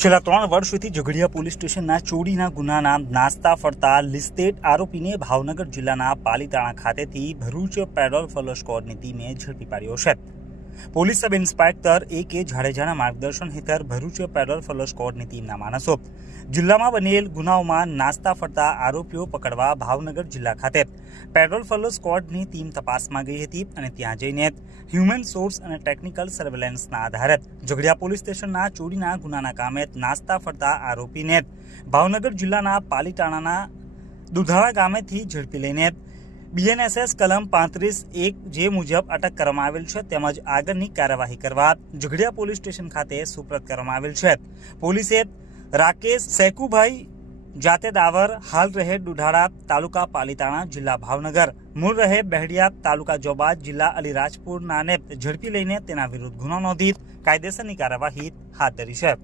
છેલ્લા ત્રણ વર્ષોથી ઝઘડિયા પોલીસ સ્ટેશનના ચોરીના ગુનાના નાસ્તા ફરતા લિસ્ટેડ આરોપીને ભાવનગર જિલ્લાના પાલીતાણા ખાતેથી ભરૂચ પેડોલ ફલો સ્કોડની ટીમે ઝડપી પાડ્યો છે. પોલીસ સબ ઇન્સ્પેક્ટર એ કે જાડેજાના માર્ગદર્શન હેઠળ ભરૂચ પેડોલ ફલર સ્કોડની ટીમના માણસો જિલ્લામાં બનેલ ગુનાઓમાં નાસ્તા ફરતા આરોપીઓ પકડવા ભાવનગર જિલ્લા ખાતે પેટ્રોલ ફલર સ્કોડની ટીમ તપાસમાં ગઈ હતી અને ત્યાં જઈને હ્યુમન સોર્સ અને ટેકનિકલ સર્વેલન્સના આધારે ઝઘડિયા પોલીસ સ્ટેશનના ચોરીના ગુનાના કામે નાસ્તા ફરતા આરોપીને ભાવનગર જિલ્લાના પાલીટાણાના દુધાળા ગામેથી ઝડપી લઈને બીએનએસએસ કલમ પાંત્રીસ એક જે મુજબ અટક કરવામાં આવેલ છે, તેમજ આગળની કાર્યવાહી કરવા ઝઘડિયા પોલીસ સ્ટેશન ખાતે સુપ્રત કરવામાં આવેલ છે. પોલીસે રાકેશ સેકુભાઈ, જાતે દાવર હાલ રહે ડુઢાડા તાલુકા પાલીતાણા જિલ્લા ભાવનગર. મૂળ રહે બહેડિયા તાલુકા જોબાદ જિલ્લા અલીરાજપુર નાને. ઝડપી લઈને તેના વિરુદ્ધ ગુનો નોંધી કાયદેસરની કાર્યવાહી હાથ ધરી છે.